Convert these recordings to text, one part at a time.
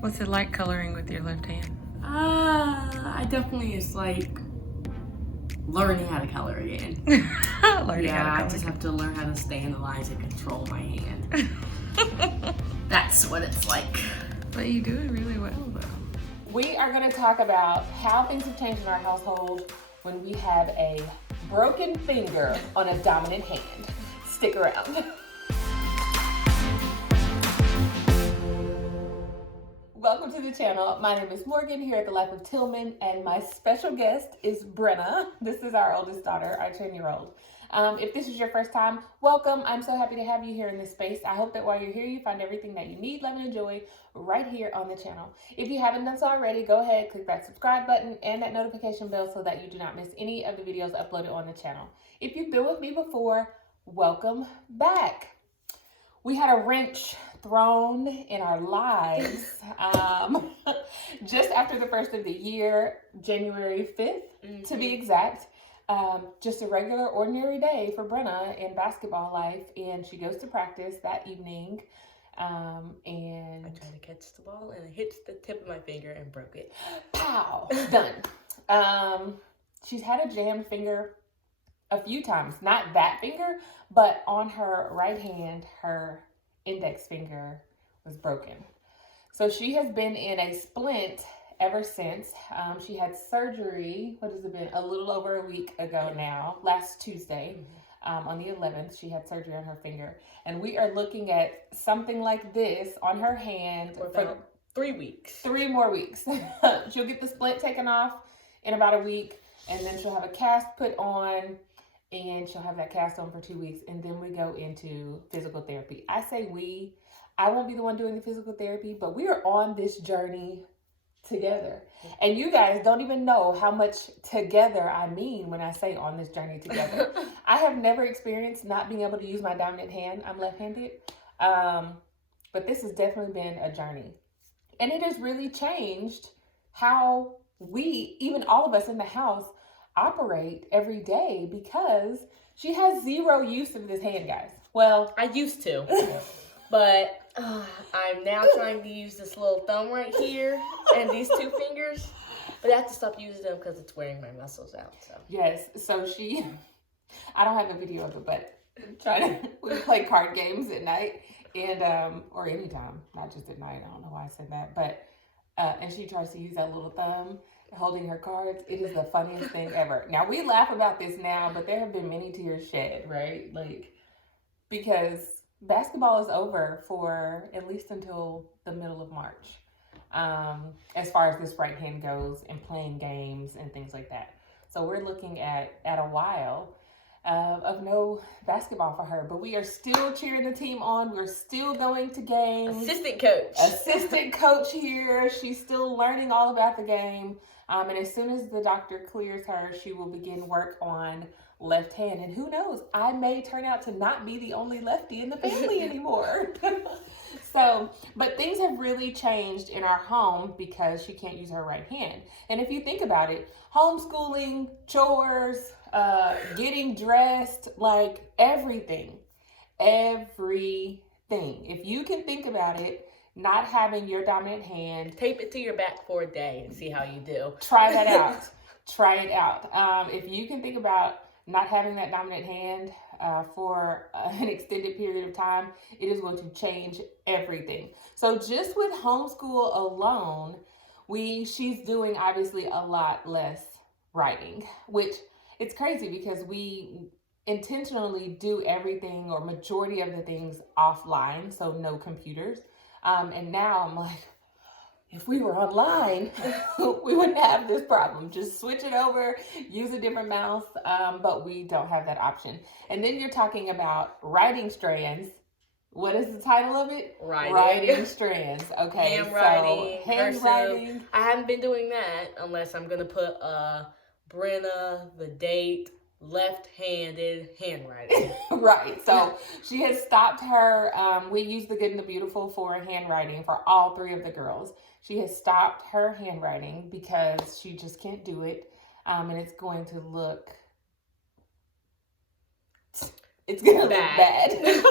What's it like coloring with your left hand? I definitely it's like learning how to color again. I just have to learn how to stay in the lines and control my hand. That's what it's like. But you do it really well, though. We are going to talk about how things have changed in our household when we have a broken finger on a dominant hand. Stick around. Welcome to the channel. My name is Morgan here at The Life of Tillman, and my special guest is Brenna. This is our oldest daughter, our 10-year-old. If this is your first time, welcome. I'm so happy to have you here in this space. I hope that while you're here, you find everything that you need, love, and enjoy right here on the channel. If you haven't done so already, go ahead, click that subscribe button and that notification bell so that you do not miss any of the videos uploaded on the channel. If you've been with me before, welcome back. We had a wrench thrown in our lives just after the first of the year, January 5th, to be exact. Just a regular, ordinary day for Brenna in basketball life, and she goes to practice that evening, and I tried to catch the ball, and it hits the tip of my finger and broke it. Pow! Done. She's had a jammed finger a few times. Not that finger, but on her right hand, her index finger was broken. So she has been in a splint ever since. She had surgery, what has it been, a little over a week ago now, last Tuesday, on the 11th, she had surgery on her finger. And we are looking at something like this on her hand for about 3 weeks. 3 more weeks. She'll get the splint taken off in about a week, and then she'll have a cast put on, and she'll have that cast on for 2 weeks, and then we go into physical therapy. I say we. I won't be the one doing the physical therapy, but we are on this journey together. And you guys don't even know how much together I mean when I say on this journey together. I have never experienced not being able to use my dominant hand. I'm left-handed. But this has definitely been a journey. And it has really changed how we, even all of us in the house, operate every day because she has zero use of this hand, guys. Well, I used to, but I'm now trying to use this little thumb right here and these 2 fingers, but I have to stop using them because it's wearing my muscles out. So yes, so I don't have a video of it, but we play card games at night and or anytime, not just at night. I don't know why I said that, but and she tries to use that little thumb holding her cards. It is the funniest thing ever. Now we laugh about this now, but there have been many tears shed, right? Like, because basketball is over for at least until the middle of March, as far as this right hand goes and playing games and things like that. So we're looking at a while of no basketball for her, but we are still cheering the team on. We're still going to games. Assistant coach here. She's still learning all about the game. And as soon as the doctor clears her, she will begin work on left hand. And who knows, I may turn out to not be the only lefty in the family anymore. So, but things have really changed in our home because she can't use her right hand. And if you think about it, homeschooling, chores, getting dressed, like everything. If you can think about it, not having your dominant hand. Tape it to your back for a day and see how you do. Try that out. Try it out. If you can think about not having that dominant hand for an extended period of time, it is going to change everything. So just with homeschool alone, she's doing obviously a lot less writing, which it's crazy because we intentionally do everything or majority of the things offline, so no computers. And now I'm like, if we were online, we wouldn't have this problem. Just switch it over, use a different mouse, but we don't have that option. And then you're talking about writing strands. What is the title of it? Writing strands. Okay, handwriting. I haven't been doing that unless I'm going to put Brenna, the date, left-handed handwriting. Right. So she has stopped her. We use the Good and the Beautiful for handwriting for all 3 of the girls. She has stopped her handwriting because she just can't do it. And it's going to look bad.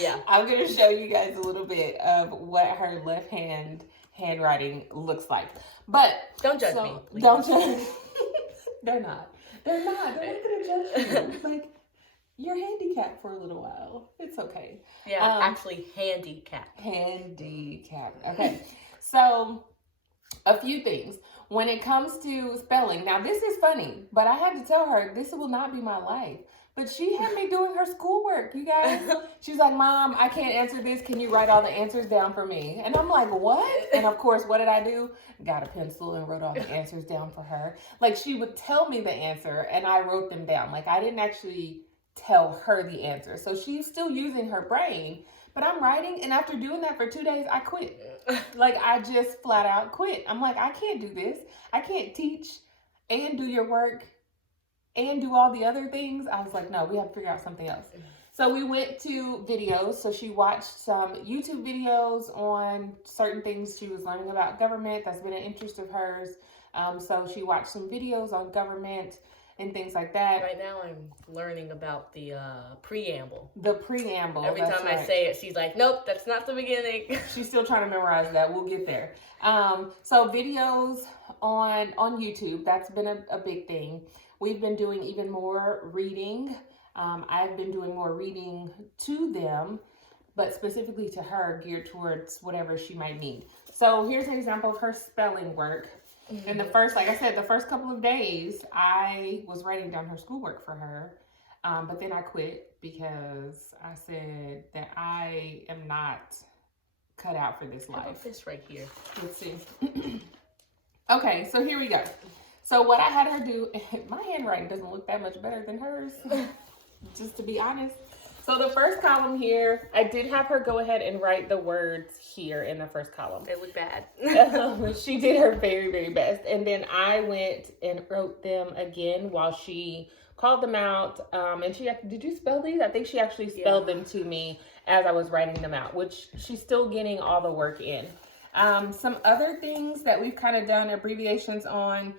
Yeah. I'm going to show you guys a little bit of what her left hand handwriting looks like. But don't judge me. Please. Don't judge. They're not. They're not going to judge you. Like, you're handicapped for a little while. It's okay. Yeah, actually handicapped. Handicapped. Okay. So, a few things. When it comes to spelling, now this is funny, but I had to tell her this will not be my life. But she had me doing her schoolwork, you guys. She's like, Mom, I can't answer this. Can you write all the answers down for me? And I'm like, what? And of course, what did I do? Got a pencil and wrote all the answers down for her. Like, she would tell me the answer and I wrote them down. Like, I didn't actually tell her the answer. So she's still using her brain, but I'm writing. And after doing that for 2 days, I quit. Like, I just flat out quit. I'm like, I can't do this. I can't teach and do your work and do all the other things. I was like, no, we have to figure out something else. So we went to videos. So she watched some YouTube videos on certain things she was learning about government. That's been an interest of hers. So she watched some videos on government and things like that. Right now I'm learning about the preamble. The preamble. Every time I say it, she's like, nope, that's not the beginning. She's still trying to memorize that. We'll get there. So videos on YouTube, that's been a big thing. We've been doing even more reading. I've been doing more reading to them, but specifically to her, geared towards whatever she might need. So here's an example of her spelling work. And the first, like I said, the first couple of days, I was writing down her schoolwork for her. But then I quit because I said that I am not cut out for this life. How about this right here? Let's see. Okay, so here we go. So what I had her do, my handwriting doesn't look that much better than hers, just to be honest. So the first column here, I did have her go ahead and write the words here in the first column. They look bad. She did her very, very best. And then I went and wrote them again while she called them out. And she, did you spell these? I think she actually spelled them to me as I was writing them out, which she's still getting all the work in. Some other things that we've kind of done abbreviations on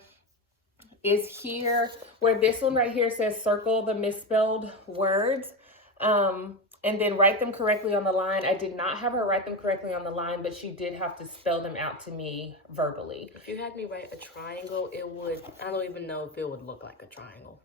is here, where this one right here says circle the misspelled words. And then write them correctly on the line. I did not have her write them correctly on the line, but she did have to spell them out to me verbally. If you had me write a triangle, it would, I don't even know if it would look like a triangle.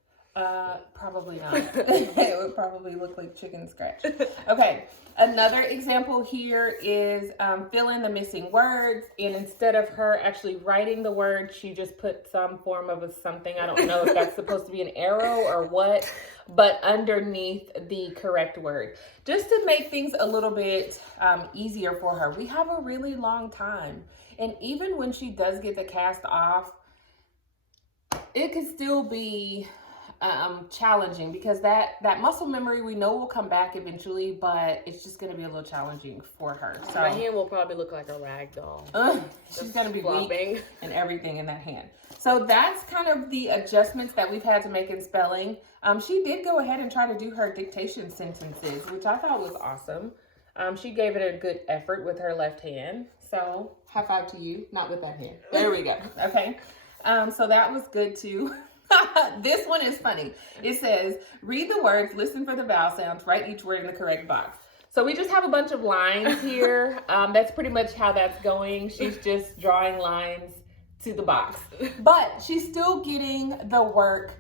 Probably not. It would probably look like chicken scratch. Okay, another example here is fill in the missing words, and instead of her actually writing the word, she just put some form of a something. I don't know if that's supposed to be an arrow or what, but underneath the correct word, just to make things a little bit easier for her. We have a really long time, and even when she does get the cast off, it could still be challenging, because that muscle memory we know will come back eventually, but it's just going to be a little challenging for her. So my hand will probably look like a rag doll. She's going to be flopping. weak and everything in that hand. So that's kind of the adjustments that we've had to make in spelling. She did go ahead and try to do her dictation sentences, which I thought was awesome. She gave it a good effort with her left hand. So high five to you, not with that hand. There we go. Okay. So that was good too. This one is funny. It says, read the words, listen for the vowel sounds, write each word in the correct box. So we just have a bunch of lines here. That's pretty much how that's going. She's just drawing lines to the box. But she's still getting the work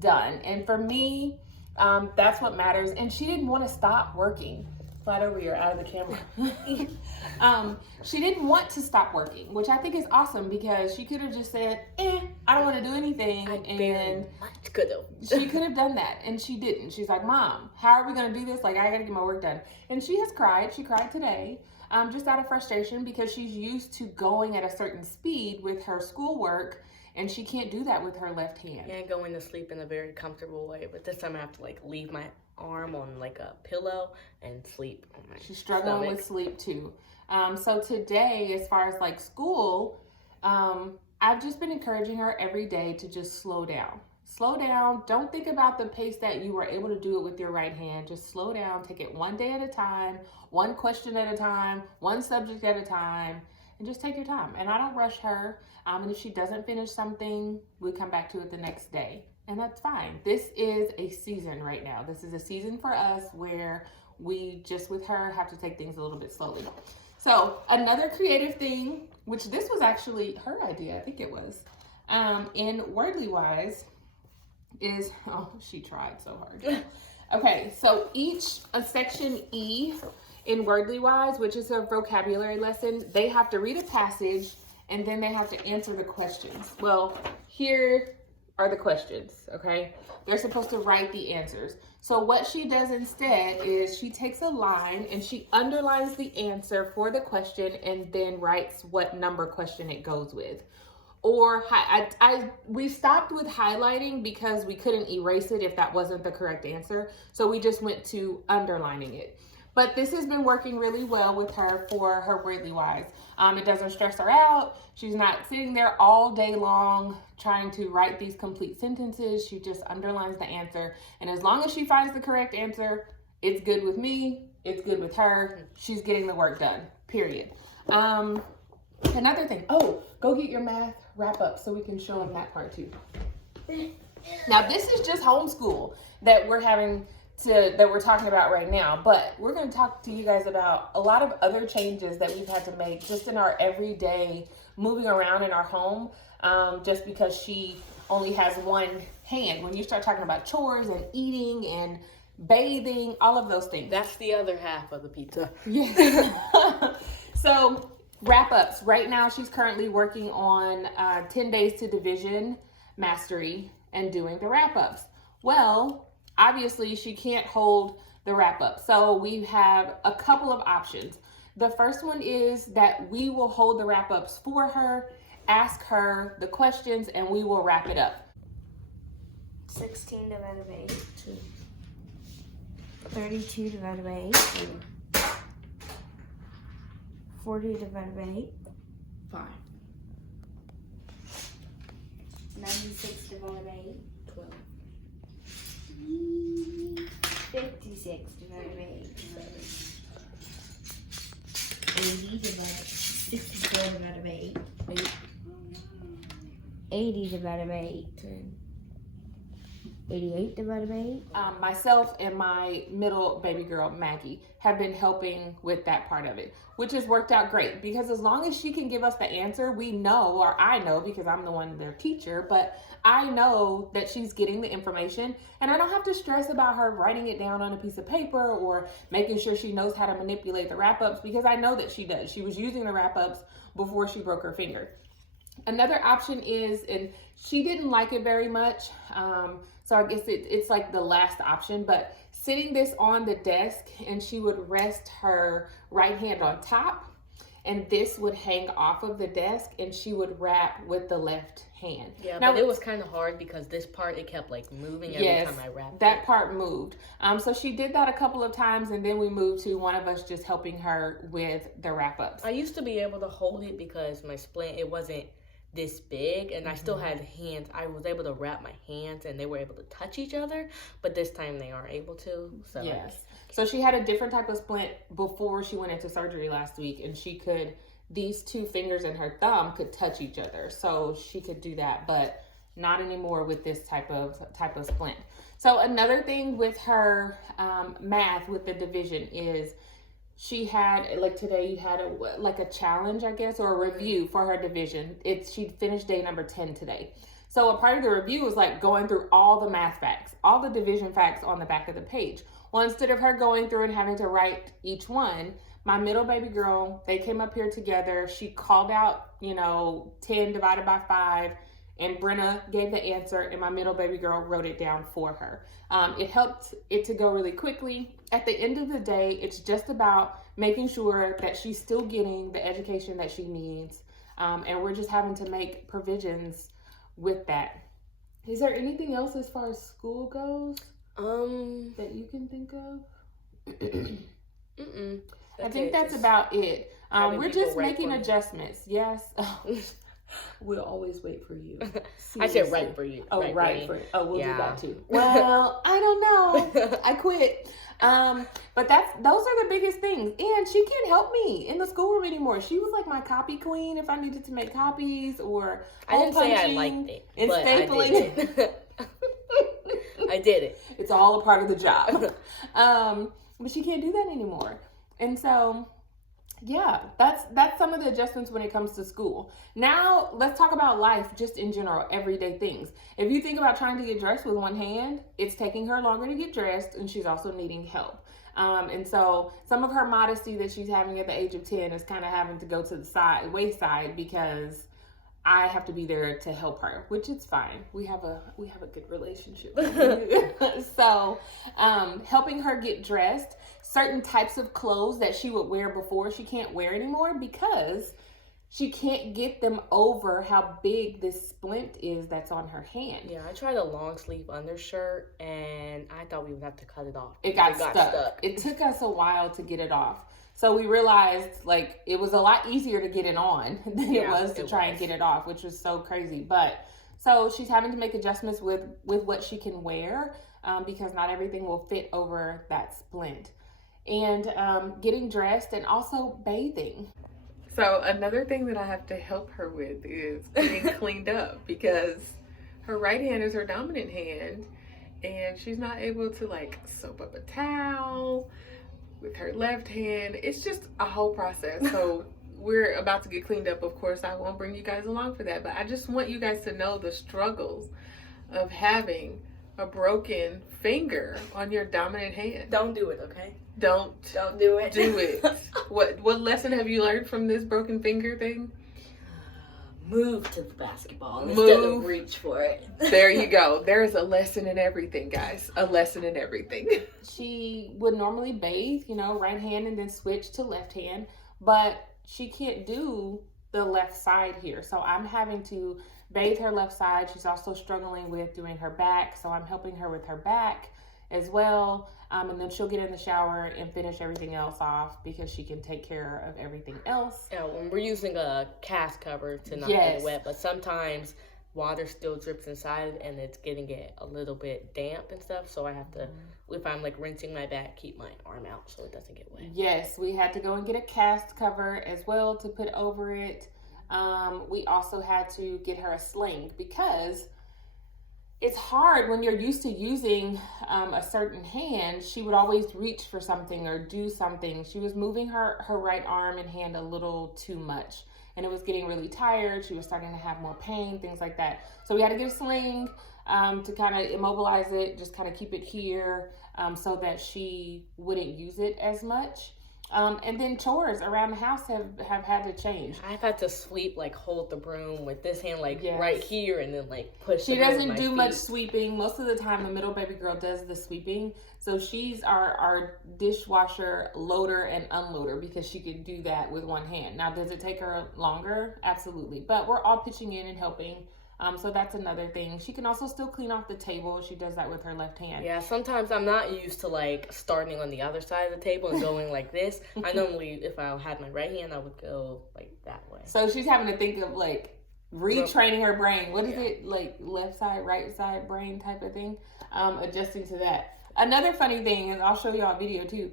done. And for me, that's what matters. And she didn't want to stop working. Slide over here, out of the camera. She didn't want to stop working, which I think is awesome, because she could have just said, I don't want to do anything. And she could have done that, and she didn't. She's like, Mom, how are we going to do this? Like, I got to get my work done. And she has cried. She cried today, just out of frustration, because she's used to going at a certain speed with her schoolwork, and she can't do that with her left hand. And going to sleep in a very comfortable way, but this time I have to like leave my arm on like a pillow and sleep on my She's struggling with sleep too. So today, as far as like school, I've just been encouraging her every day to just slow down. Slow down. Don't think about the pace that you were able to do it with your right hand. Just slow down. Take it one day at a time, one question at a time, one subject at a time, and just take your time. And I don't rush her. And if she doesn't finish something, we come back to it the next day. And that's fine. This is a season right now. This is a season for us where we just with her have to take things a little bit slowly. So another creative thing, which this was actually her idea, I think it was, in Wordly Wise, is, oh, she tried so hard. Okay, so section E in Wordly Wise, which is a vocabulary lesson, they have to read a passage and then they have to answer the questions. Well, here are the questions, okay? They're supposed to write the answers. So what she does instead is she takes a line and she underlines the answer for the question and then writes what number question it goes with. Or we stopped with highlighting because we couldn't erase it if that wasn't the correct answer. So we just went to underlining it. But this has been working really well with her for her Wordly Wise. It doesn't stress her out. She's not sitting there all day long trying to write these complete sentences. She just underlines the answer. And as long as she finds the correct answer, it's good with me. It's good with her. She's getting the work done, period. Another thing. Oh, go get your math wrap up so we can show them that part too. Now, this is just homeschool that we're talking about right now, but we're going to talk to you guys about a lot of other changes that we've had to make just in our everyday moving around in our home, just because she only has one hand. When you start talking about chores and eating and bathing, all of those things. That's the other half of the pizza. Yes. So wrap-ups. Right now, she's currently working on 10 days to division mastery and doing the wrap-ups. Well, obviously, she can't hold the wrap-up. So we have a couple of options. The first one is that we will hold the wrap-ups for her, ask her the questions, and we will wrap it up. 16 divided by 8. 32 divided by 8. 40 divided by 8. 5. 96 divided by 8. 12. 56 divided by 8. 80 divided 64 divided by 8. 80 divided by 8. 10. 88 divided by 8. Myself and my middle baby girl, Maggie, have been helping with that part of it, which has worked out great because as long as she can give us the answer, we know, or I know because I'm the one, their teacher, but I know that she's getting the information and I don't have to stress about her writing it down on a piece of paper or making sure she knows how to manipulate the wrap-ups because I know that she does. She was using the wrap-ups before she broke her finger. Another option is, and she didn't like it very much, so I guess it's like the last option, but sitting this on the desk and she would rest her right hand on top and this would hang off of the desk and she would wrap with the left hand. Yeah, now, but it was kind of hard because this part, it kept like moving every time I wrapped that part moved. So she did that a couple of times and then we moved to one of us just helping her with the wrap-ups. I used to be able to hold it because my splint, it wasn't this big and I still had hands. I was able to wrap my hands and they were able to touch each other, but this time they aren't able to. So yes. So she had a different type of splint before she went into surgery last week and these two fingers and her thumb could touch each other. So she could do that, but not anymore with this type of splint. So another thing with her math with the division is she had, like today, you had a challenge, I guess, or a review for her division. She finished day number 10 today. So a part of the review was like going through all the math facts, all the division facts on the back of the page. Well, instead of her going through and having to write each one, my middle baby girl, they came up here together. She called out, 10 divided by 5, and Brenna gave the answer, and my middle baby girl wrote it down for her. It helped it to go really quickly. At the end of the day, it's just about making sure that she's still getting the education that she needs, and we're just having to make provisions with that. Is there anything else as far as school goes that you can think of? I think that's about it. We're just making adjustments. Yes. We'll always wait for you. I said right for you. Oh, right for you. Oh, we'll do that too. Well, I don't know. I quit. But those are the biggest things. And she can't help me in the schoolroom anymore. She was like my copy queen if I needed to make copies or I didn't say I liked it, and but stapling. I did it. I did it. It's all a part of the job. but she can't do that anymore. And so, yeah, that's some of the adjustments when it comes to school. Now, let's talk about life just in general, everyday things. If you think about trying to get dressed with one hand, it's taking her longer to get dressed, and she's also needing help. And so some of her modesty that she's having at the age of 10 is kind of having to go to the wayside because I have to be there to help her, which is fine. We have a good relationship. So, helping her get dressed, certain types of clothes that she would wear before she can't wear anymore because she can't get them over how big this splint is that's on her hand. Yeah, I tried a long sleeve undershirt and I thought we would have to cut it off. It got stuck. It took us a while to get it off. So we realized like it was a lot easier to get it on than it was to try and get it off, which was so crazy. But so she's having to make adjustments with what she can wear because not everything will fit over that splint. And getting dressed and also bathing. So another thing that I have to help her with is getting cleaned up because her right hand is her dominant hand and she's not able to like soap up a towel with her left hand. It's just a whole process. So we're about to get cleaned up. Of course, I won't bring you guys along for that, but I just want you guys to know the struggles of having a broken finger on your dominant hand. Don't do it, okay? Don't do it. Do it. What lesson have you learned from this broken finger thing? Move to the basketball instead of reach for it. There you go. There is a lesson in everything, guys. A lesson in everything. She would normally bathe, right hand and then switch to left hand, but she can't do the left side here. So I'm having to bathe her left side. She's also struggling with doing her back. So I'm helping her with her back as well. And then she'll get in the shower and finish everything else off because she can take care of everything else. Yeah, when we're using a cast cover to not get it wet, but sometimes water still drips inside and it's getting it a little bit damp and stuff. So I have to, if I'm like rinsing my back, keep my arm out so it doesn't get wet. Yes, we had to go and get a cast cover as well to put over it. We also had to get her a sling because it's hard when you're used to using a certain hand. She would always reach for something or do something. She was moving her right arm and hand a little too much and it was getting really tired. She was starting to have more pain, things like that. So we had to get a sling to kind of immobilize it, just kind of keep it here so that she wouldn't use it as much. And then chores around the house have had to change. I've had to sweep, like hold the broom with this hand, like right here, and then like push. She doesn't do much sweeping. Most of the time, the middle baby girl does the sweeping. So she's our dishwasher loader and unloader because she can do that with one hand. Now, does it take her longer? Absolutely. But we're all pitching in and helping. So that's another thing. She can also still clean off the table. She does that with her left hand. Yeah, sometimes I'm not used to like starting on the other side of the table and going like this. I normally, if I had my right hand, I would go like that way. So she's having to think of like retraining her brain. What is it, like left side, right side brain type of thing? Adjusting to that. Another funny thing is, I'll show y'all a video too,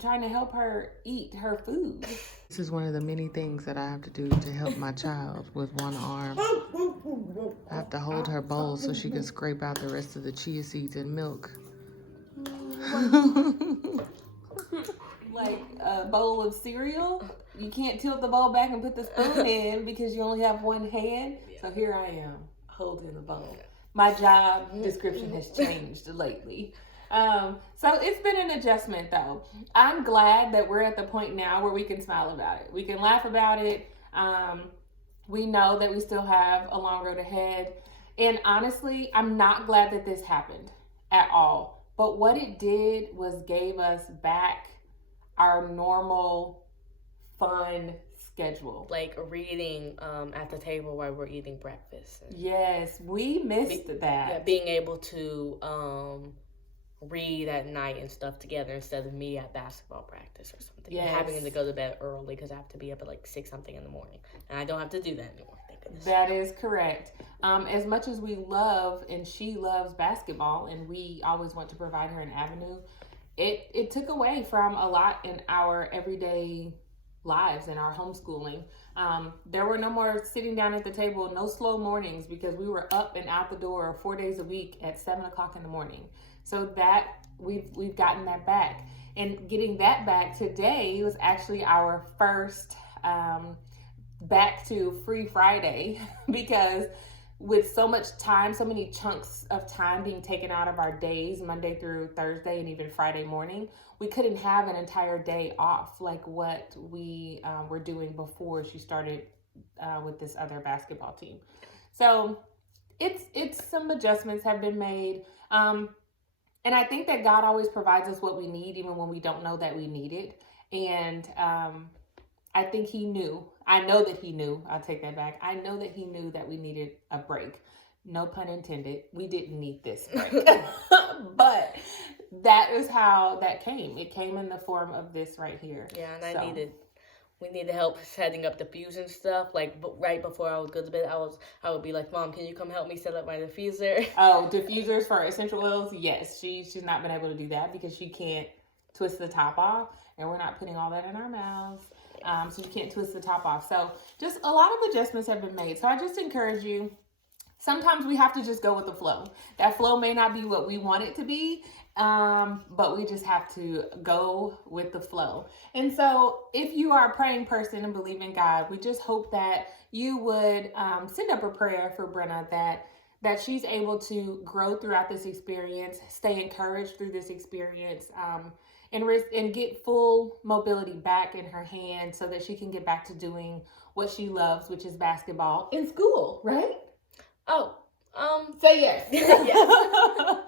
trying to help her eat her food. This is one of the many things that I have to do to help my child with one arm. I have to hold her bowl so she can scrape out the rest of the chia seeds and milk. Like a bowl of cereal. You can't tilt the bowl back and put the spoon in because you only have one hand. So here I am holding the bowl. My job description has changed lately. So it's been an adjustment though. I'm glad that we're at the point now where we can smile about it. We can laugh about it. We know that we still have a long road ahead. And honestly, I'm not glad that this happened at all. But what it did was gave us back our normal, fun schedule. Like reading at the table while we're eating breakfast. Yes, we missed that. Yeah, being able to read at night and stuff together instead of me at basketball practice or something. Yes. Having to go to bed early because I have to be up at like 6 something in the morning. And I don't have to do that anymore. Thank goodness. That is correct. As much as we love and she loves basketball and we always want to provide her an avenue, it took away from a lot in our everyday lives and our homeschooling. There were no more sitting down at the table, no slow mornings because we were up and out the door 4 days a week at 7 o'clock in the morning. So that we've gotten that back. And getting that back today was actually our first back to free Friday, because with so much time, so many chunks of time being taken out of our days, Monday through Thursday and even Friday morning, we couldn't have an entire day off like what we were doing before she started with this other basketball team. So it's some adjustments have been made. And I think that God always provides us what we need, even when we don't know that we need it. And I think he knew. I know that he knew. I'll take that back. I know that he knew that we needed a break. No pun intended. We didn't need this break. But that is how that came. It came in the form of this right here. Yeah, and we needed help setting up diffusion stuff. Like right before I would go to bed, I would be like, Mom, can you come help me set up my diffuser? Oh, diffusers for essential oils? Yes. She's not been able to do that because she can't twist the top off, and we're not putting all that in our mouths. So you can't twist the top off. So just a lot of adjustments have been made. So I just encourage you, sometimes we have to just go with the flow. That flow may not be what we want it to be, but we just have to go with the flow. And so if you are a praying person and believe in God, we just hope that you would send up a prayer for Brenna, that she's able to grow throughout this experience, stay encouraged through this experience, and get full mobility back in her hand so that she can get back to doing what she loves, which is basketball in school, right? Oh, say yes. Yes.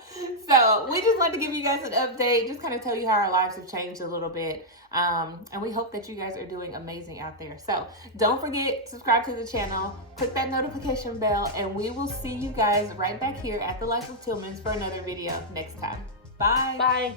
So we just wanted to give you guys an update, just kind of tell you how our lives have changed a little bit. And we hope that you guys are doing amazing out there. So don't forget, subscribe to the channel, click that notification bell, and we will see you guys right back here at The Life of Tillmans for another video next time. Bye. Bye.